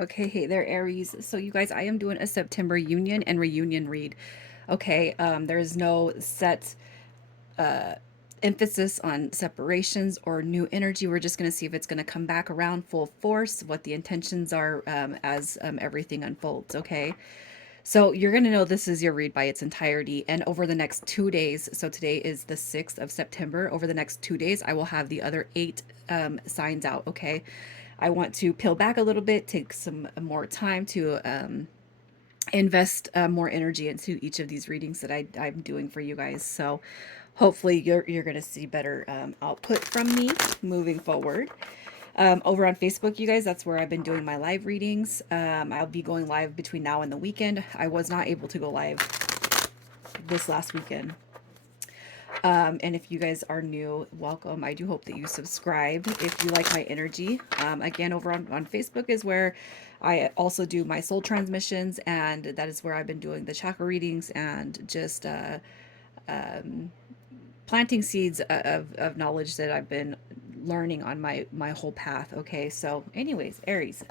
Okay, hey there, Aries. So you guys, I am doing a September union and reunion read. Okay, there's no set uh, emphasis on separations or new energy. We're just going to see if it's going to come back around full force, what the intentions are as everything unfolds. Okay, so you're going to know this is your read by its entirety. And over the next 2 days, so today is the 6th of September, over the next 2 days, I will have the other eight signs out. Okay. I want to peel back a little bit, take some more time to invest more energy into each of these readings that I'm doing for you guys. So hopefully you're going to see better output from me moving forward. Over on Facebook, you guys, that's where I've been doing my live readings. I'll be going live between now and the weekend. I was not able to go live this last weekend. And if you guys are new, welcome. I do hope that you subscribe if you like my energy. Again, over on Facebook is where I also do my soul transmissions, and that is where I've been doing the chakra readings and just planting seeds of knowledge that I've been learning on my whole path. Okay, so anyways, Aries,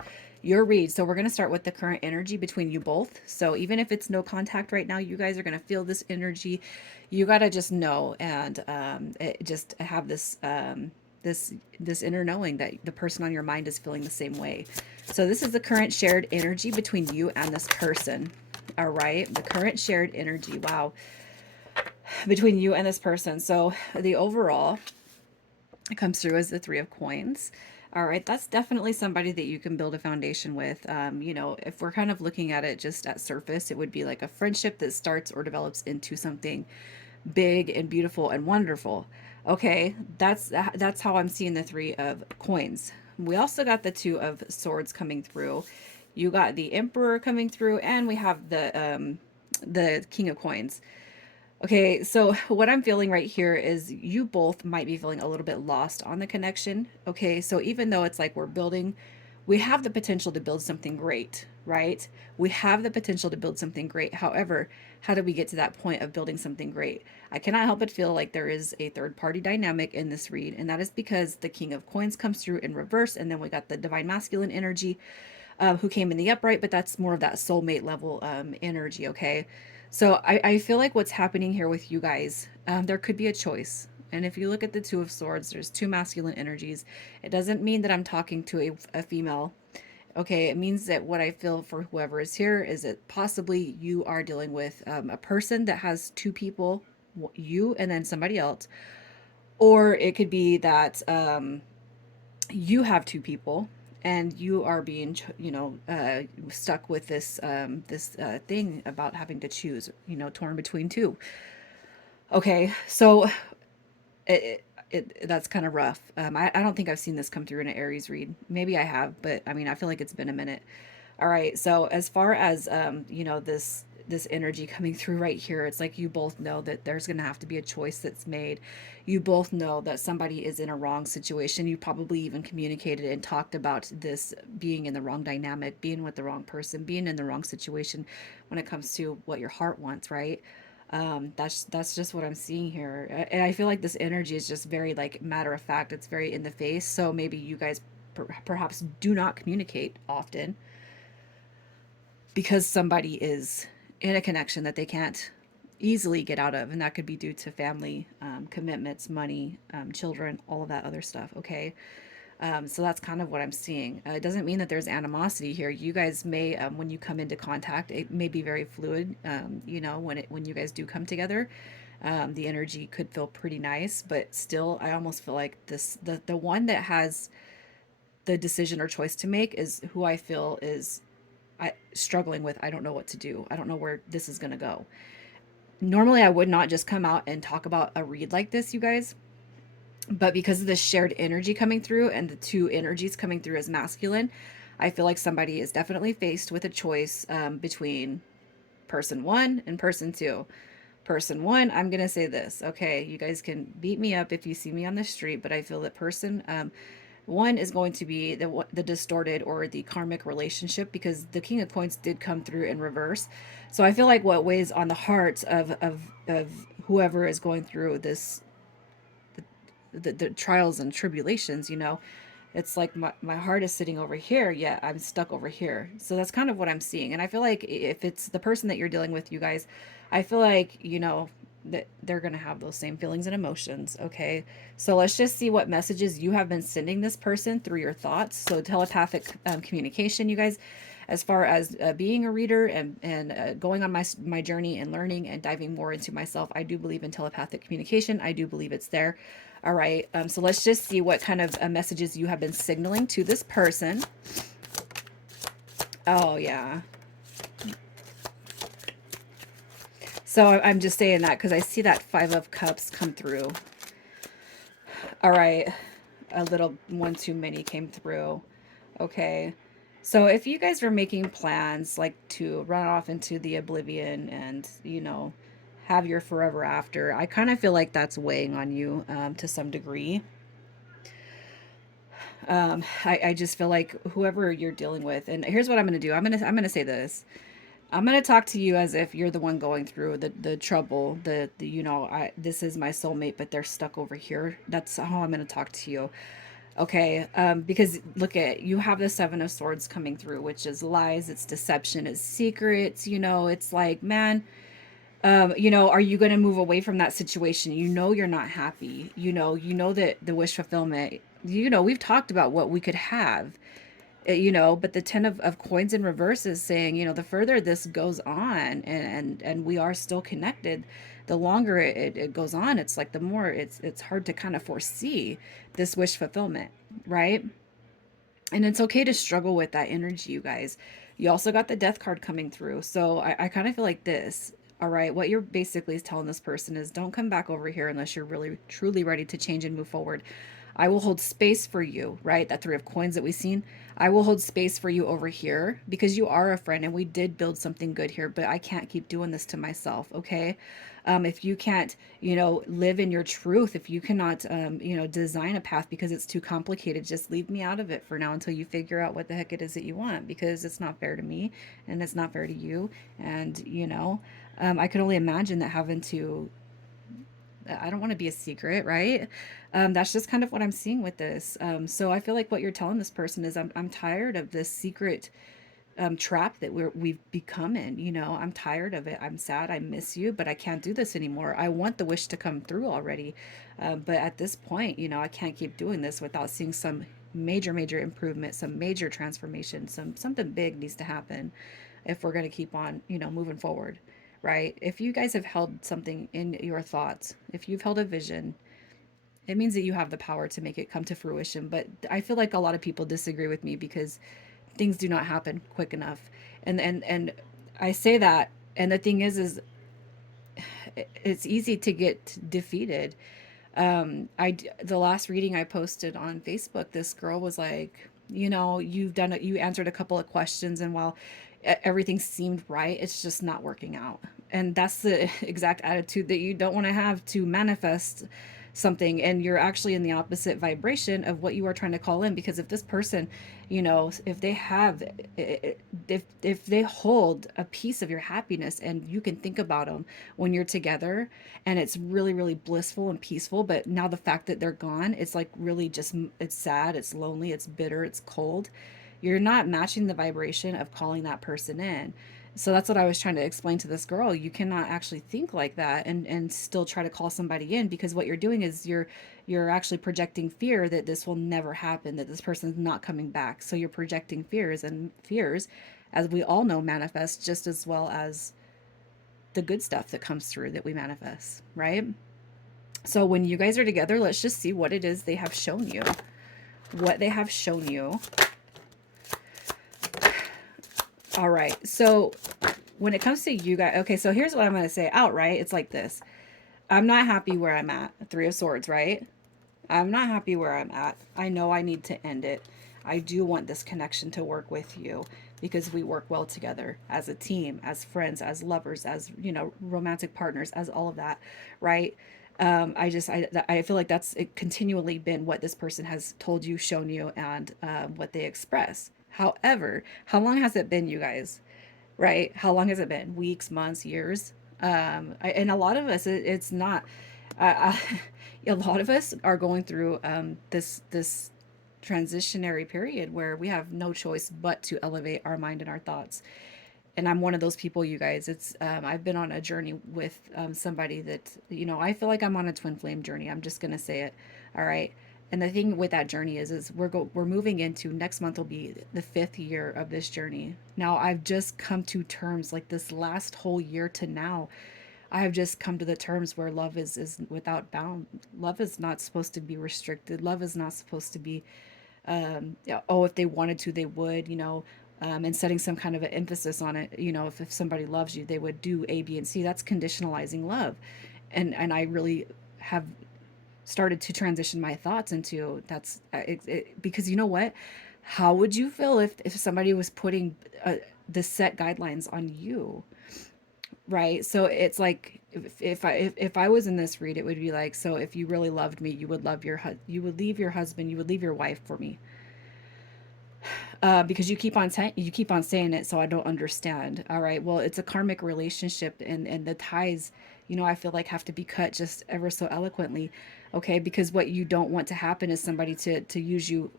your read. So we're going to start with the current energy between you both. So even if it's no contact right now, you guys are going to feel this energy. You got to just know and just have this inner knowing that the person on your mind is feeling the same way. So this is the current shared energy between you and this person. All right, the current shared energy. Wow, between you and this person. So the overall comes through as the Three of Coins. All right, that's definitely somebody that you can build a foundation with. If we're kind of looking at it just at surface, it would be like a friendship that starts or develops into something big and beautiful and wonderful. Okay, that's how I'm seeing the Three of Coins. We also got the Two of Swords coming through. You got the Emperor coming through, and we have the King of Coins. Okay, so what I'm feeling right here is you both might be feeling a little bit lost on the connection. Okay, so even though it's like we have the potential to build something great, right? We have the potential to build something great. However, how do we get to that point of building something great? I cannot help but feel like there is a third party dynamic in this read, and that is because the King of Coins comes through in reverse, and then we got the Divine Masculine energy who came in the upright, but that's more of that soulmate level energy, okay? So I feel like what's happening here with you guys, there could be a choice. And if you look at the Two of Swords, there's two masculine energies. It doesn't mean that I'm talking to a female. Okay, it means that what I feel for whoever is here is that possibly you are dealing with a person that has two people, you and then somebody else. Or it could be that you have two people and you are being stuck with this thing about having to choose, torn between two. Okay, so that's kind of rough. I don't think I've seen this come through in an Aries read. Maybe I have, but I mean, I feel like it's been a minute. All right, so as far as this energy coming through right here, it's like you both know that there's going to have to be a choice that's made. You both know that somebody is in a wrong situation. You probably even communicated and talked about this being in the wrong dynamic, being with the wrong person, being in the wrong situation when it comes to what your heart wants, right? That's just what I'm seeing here, and I feel like this energy is just very like matter of fact. It's very in the face. So maybe you guys perhaps do not communicate often because somebody is in a connection that they can't easily get out of, and that could be due to family commitments, money, children, all of that other stuff. Okay, so that's kind of what I'm seeing. It doesn't mean that there's animosity here. You guys may, when you come into contact, it may be very fluid. When you guys do come together, the energy could feel pretty nice, but still, I almost feel like the one that has the decision or choice to make is who I feel is I struggling with. I don't know what to do. I don't know where this is gonna go. Normally, I would not just come out and talk about a read like this, you guys, but because of the shared energy coming through and the two energies coming through as masculine, I feel like somebody is definitely faced with a choice between person one and person two. Person one, I'm going to say this. Okay, you guys can beat me up if you see me on the street, but I feel that person one is going to be the distorted or the karmic relationship, because the King of Coins did come through in reverse. So I feel like what weighs on the hearts of whoever is going through this the trials and tribulations, It's like my heart is sitting over here, yet I'm stuck over here. So that's kind of what I'm seeing. And I feel like if it's the person that you're dealing with, you guys, I feel like, that they're going to have those same feelings and emotions. Okay. So let's just see what messages you have been sending this person through your thoughts. So telepathic communication, you guys, as far as being a reader and going on my journey and learning and diving more into myself, I do believe in telepathic communication. I do believe it's there. All right. So let's just see what kind of messages you have been signaling to this person. Oh, yeah. So I'm just saying that because I see that Five of Cups come through. All right. A little one too many came through. Okay. So if you guys were making plans like to run off into the oblivion and, have your forever after, I kind of feel like that's weighing on you to some degree. I just feel like whoever you're dealing with, and here's what I'm gonna do. I'm gonna say this. I'm gonna talk to you as if you're the one going through the trouble. I this is my soulmate, but they're stuck over here. That's how I'm gonna talk to you. Okay, because look at you have the Seven of Swords coming through, which is lies, it's deception, it's secrets. It's like, man, are you going to move away from that situation? You're not happy. That the wish fulfillment, we've talked about what we could have, but the 10 of coins in reverse is saying, the further this goes on and we are still connected, the longer it goes on, it's like the more it's hard to kind of foresee this wish fulfillment, right? And it's okay to struggle with that energy, you guys. You also got the death card coming through. So I kind of feel like this. All right, what you're basically telling this person is don't come back over here unless you're really truly ready to change and move forward. I will hold space for you, right? That three of coins that we've seen. I will hold space for you over here because you are a friend and we did build something good here, but I can't keep doing this to myself, okay? If you can't, live in your truth, if you cannot, design a path because it's too complicated, just leave me out of it for now until you figure out what the heck it is that you want, because it's not fair to me and it's not fair to you. And, I could only imagine that having to, I don't want to be a secret, right? That's just kind of what I'm seeing with this. So I feel like what you're telling this person is I'm tired of this secret trap that we've become in. I'm tired of it. I'm sad. I miss you, but I can't do this anymore. I want the wish to come through already, but at this point, I can't keep doing this without seeing some major improvement, some major transformation, something big needs to happen if we're going to keep on, moving forward. Right? If you guys have held something in your thoughts, if you've held a vision, it means that you have the power to make it come to fruition. But I feel like a lot of people disagree with me because things do not happen quick enough. And I say that, and the thing is it's easy to get defeated. The last reading I posted on Facebook, this girl was like, you answered a couple of questions, and while everything seemed right, it's just not working out. And that's the exact attitude that you don't want to have to manifest something, and you're actually in the opposite vibration of what you are trying to call in. Because if this person, if they have, if they hold a piece of your happiness and you can think about them when you're together, and it's really blissful and peaceful, but now the fact that they're gone, it's like really just, it's sad, it's lonely, it's bitter, it's cold. You're not matching the vibration of calling that person in. So that's what I was trying to explain to this girl. You cannot actually think like that and still try to call somebody in, because what you're doing is you're actually projecting fear that this will never happen, that this person's not coming back. So you're projecting fears, and fears, as we all know, manifest just as well as the good stuff that comes through that we manifest, right? So when you guys are together, let's just see what it is they have shown you. What they have shown you. All right. So when it comes to you guys, okay, so here's what I'm going to say outright. It's like this. I'm not happy where I'm at. Three of Swords, right? I'm not happy where I'm at. I know I need to end it. I do want this connection to work with you because we work well together as a team, as friends, as lovers, as, romantic partners, as all of that, right? I feel like that's continually been what this person has told you, shown you, and what they express. However, how long has it been, you guys? Right? How long has it been? Weeks, months, years? And a lot of us, it's not. A lot of us are going through this. transitionary period where we have no choice but to elevate our mind and our thoughts. And I'm one of those people, you guys. It's I've been on a journey with somebody that, I feel like I'm on a twin flame journey. I'm just gonna say it. All right. And the thing with that journey is we're moving into next month will be the 5th year of this journey. Now I've just come to terms like this last whole year to now. I have just come to the terms where love is without bound. Love is not supposed to be restricted. Love is not supposed to be yeah, oh, if they wanted to, they would, and setting some kind of an emphasis on it. If somebody loves you, they would do A, B, and C. That's conditionalizing love. And I really have started to transition my thoughts into that's because you know what? How would you feel if somebody was putting the set guidelines on you? Right. So it's like if I was in this read, it would be like, so if you really loved me, you would love you would leave your husband, you would leave your wife for me, because you keep on saying it, so I don't understand. All right, well, it's a karmic relationship, and the ties, I feel like have to be cut just ever so eloquently, okay? Because what you don't want to happen is somebody to use you,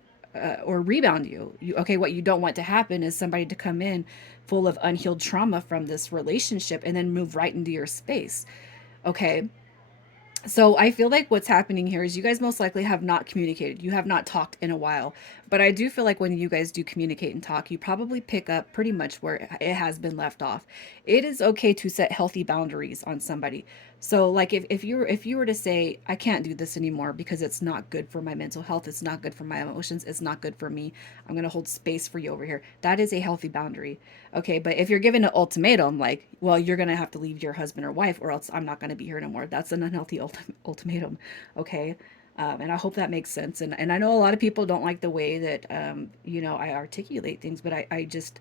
or rebound you. Okay, what you don't want to happen is somebody to come in full of unhealed trauma from this relationship and then move right into your space. Okay, so I feel like what's happening here is you guys most likely have not communicated. You have not talked in a while. But I do feel like when you guys do communicate and talk, you probably pick up pretty much where it has been left off. It is okay to set healthy boundaries on somebody. So like if you were to say, I can't do this anymore because it's not good for my mental health, it's not good for my emotions, it's not good for me. I'm gonna hold space for you over here. That is a healthy boundary. Okay, but if you're given an ultimatum, like, well, you're gonna have to leave your husband or wife, or else I'm not gonna be here anymore. That's an unhealthy ultimatum. Okay, and I hope that makes sense. And I know a lot of people don't like the way that I articulate things, but I just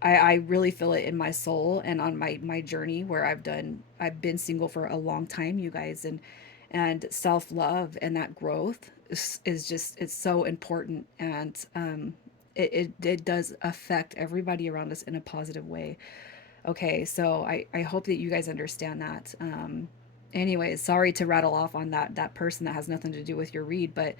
I really feel it in my soul and on my journey where I've been single for a long time, you guys, and self love and that growth is just it's so important, and it does affect everybody around us in a positive way. Okay, so I hope that you guys understand that. Anyways, sorry to rattle off on that person that has nothing to do with your read, but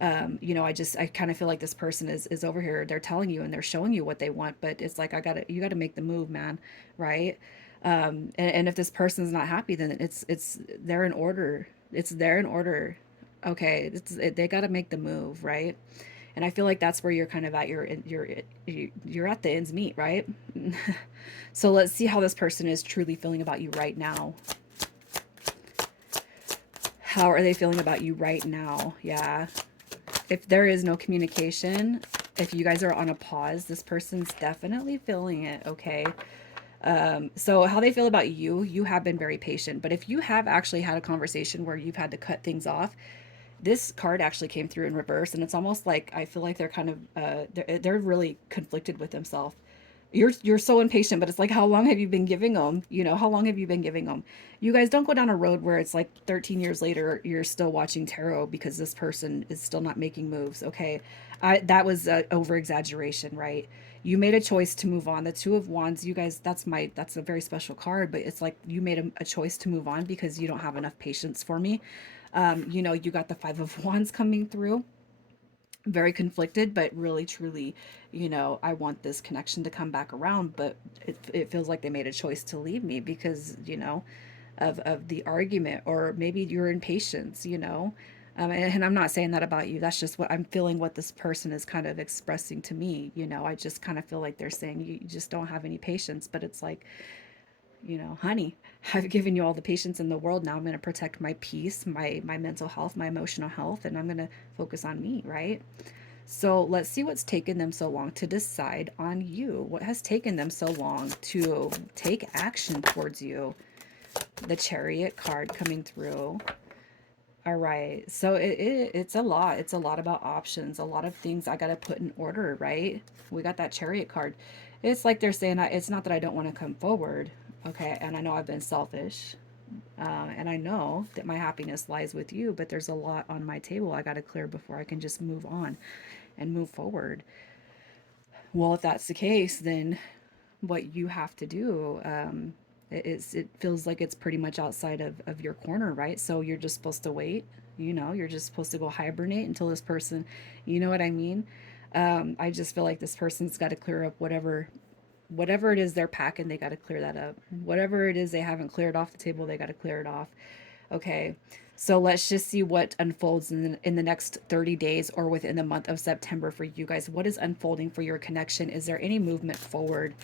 I kind of feel like this person is over here. They're telling you and they're showing you what they want, but it's like you gotta make the move, man, right? And if this person's not happy, then it's they're in order. It's they're in order. Okay, they got to make the move, right? And I feel like that's where you're kind of at you're at the ends meet, right? So let's see how this person is truly feeling about you right now. How are they feeling about you right now? Yeah. If there is no communication, if you guys are on a pause, this person's definitely feeling it, okay? So how they feel about you, you have been very patient. But if you have actually had a conversation where you've had to cut things off, this card actually came through in reverse, and it's almost like I feel like they're kind of they're really conflicted with themselves. You're so impatient, but it's like, how long have you been giving them? How long have you been giving them? You guys don't go down a road where it's like 13 years later you're still watching tarot because this person is still not making moves. Okay, that was over exaggeration, right? You made a choice to move on. The Two of Wands, you guys, that's a very special card, but it's like you made a choice to move on because you don't have enough patience for me. You got the Five of Wands coming through, very conflicted, but really truly, I want this connection to come back around, but it feels like they made a choice to leave me because of the argument, or maybe your impatience, and I'm not saying that about you. That's just what I'm feeling, what this person is kind of expressing to me. I just kind of feel like they're saying you just don't have any patience, but it's like, honey, I've given you all the patience in the world. Now I'm going to protect my peace, my mental health, my emotional health, and I'm going to focus on me, right? So let's see what's taken them so long to decide on you. What has taken them so long to take action towards you? The Chariot card coming through. All right. So it's a lot. It's a lot about options, a lot of things I got to put in order, right? We got that Chariot card. It's like they're saying, it's not that I don't want to come forward. Okay. And I know I've been selfish. And I know that my happiness lies with you, but there's a lot on my table I got to clear before I can just move on and move forward. Well, if that's the case, then what you have to do, It feels like it's pretty much outside of your corner, right? So you're just supposed to wait. You're just supposed to go hibernate until this person, you know what I mean? I just feel like this person's got to clear up whatever it is they're packing. They got to clear that up. Whatever it is they haven't cleared off the table, they got to clear it off. Okay. So let's just see what unfolds in the next 30 days or within the month of September for you guys. What is unfolding for your connection? Is there any movement forward?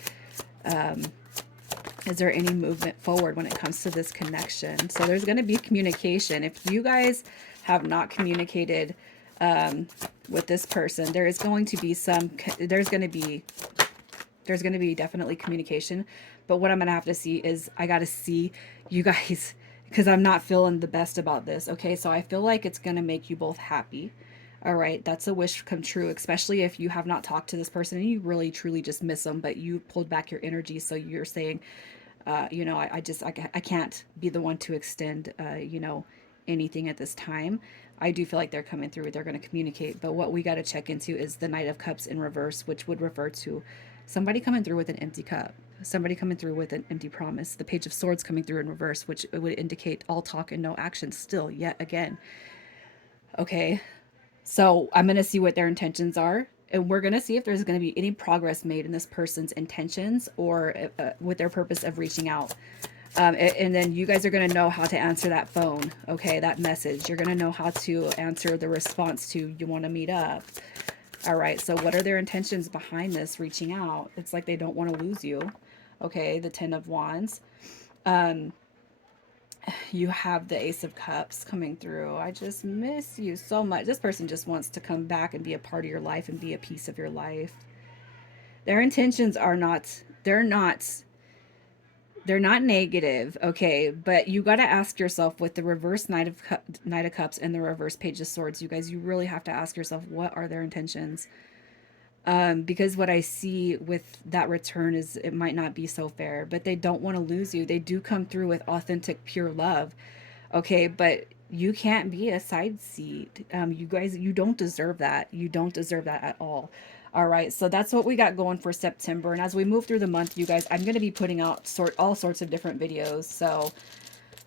Is there any movement forward when it comes to this connection? So there's going to be communication. If you guys have not communicated with this person, there is going to be there's going to be definitely communication. But what I'm going to have to see is I got to see you guys because I'm not feeling the best about this. Okay. So I feel like it's going to make you both happy. All right. That's a wish come true, especially if you have not talked to this person and you really truly just miss them, but you pulled back your energy. So you're saying, I can't be the one to extend, anything at this time. I do feel like they're coming through. They're going to communicate. But what we got to check into is the Knight of Cups in reverse, which would refer to somebody coming through with an empty cup, somebody coming through with an empty promise. The Page of Swords coming through in reverse, which would indicate all talk and no action still, yet again. Okay. So I'm going to see what their intentions are. And we're going to see if there's going to be any progress made in this person's intentions or with their purpose of reaching out. And then you guys are going to know how to answer that phone, okay, that message. You're going to know how to answer the response to you want to meet up. All right, so what are their intentions behind this reaching out? It's like they don't want to lose you. Okay, the Ten of Wands. You have the Ace of Cups coming through. I just miss you so much. This person just wants to come back and be a part of your life and be a piece of your life. Their intentions are not, they're not negative, okay, but you got to ask yourself with the reverse Knight of Cups and the reverse Page of Swords, you guys, you really have to ask yourself, what are their intentions? Because what I see with that return is it might not be so fair, but they don't want to lose you. They do come through with authentic, pure love. Okay, but you can't be a side seat. You guys, you don't deserve that. You don't deserve that at all. All right, so that's what we got going for September. And as we move through the month, you guys, I'm going to be putting out all sorts of different videos. So,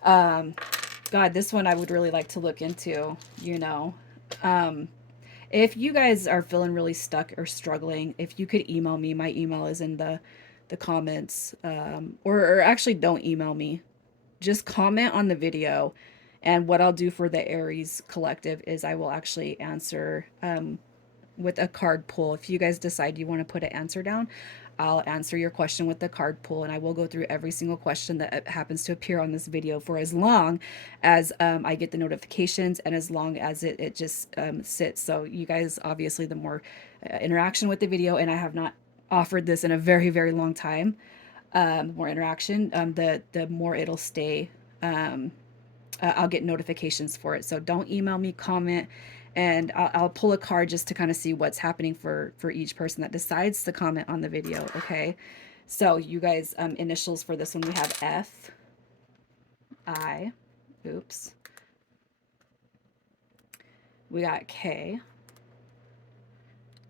God, this one I would really like to look into, you know. If you guys are feeling really stuck or struggling, if you could email me, my email is in the comments. Or actually, don't email me. Just comment on the video. And what I'll do for the Aries collective is I will actually answer with a card pull. If you guys decide you want to put an answer down, I'll answer your question with the card pull, and I will go through every single question that happens to appear on this video for as long as I get the notifications and as long as it just sits. So you guys, obviously, the more interaction with the video, and I have not offered this in a very, very long time, the more interaction, the more it'll stay. I'll get notifications for it. So don't email me, comment, and I'll pull a card just to kind of see what's happening for each person that decides to comment on the video. Okay, so you guys, initials for this one, we have F, I, oops, we got K,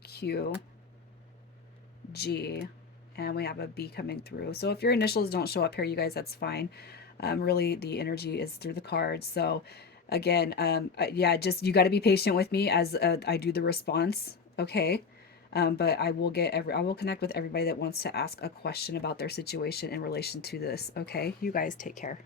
Q, G, and we have a B coming through. So if your initials don't show up here, you guys, that's fine. Really, the energy is through the cards. So again, yeah, just you got to be patient with me as I do the response. Okay. But I will connect with everybody that wants to ask a question about their situation in relation to this. Okay. You guys take care.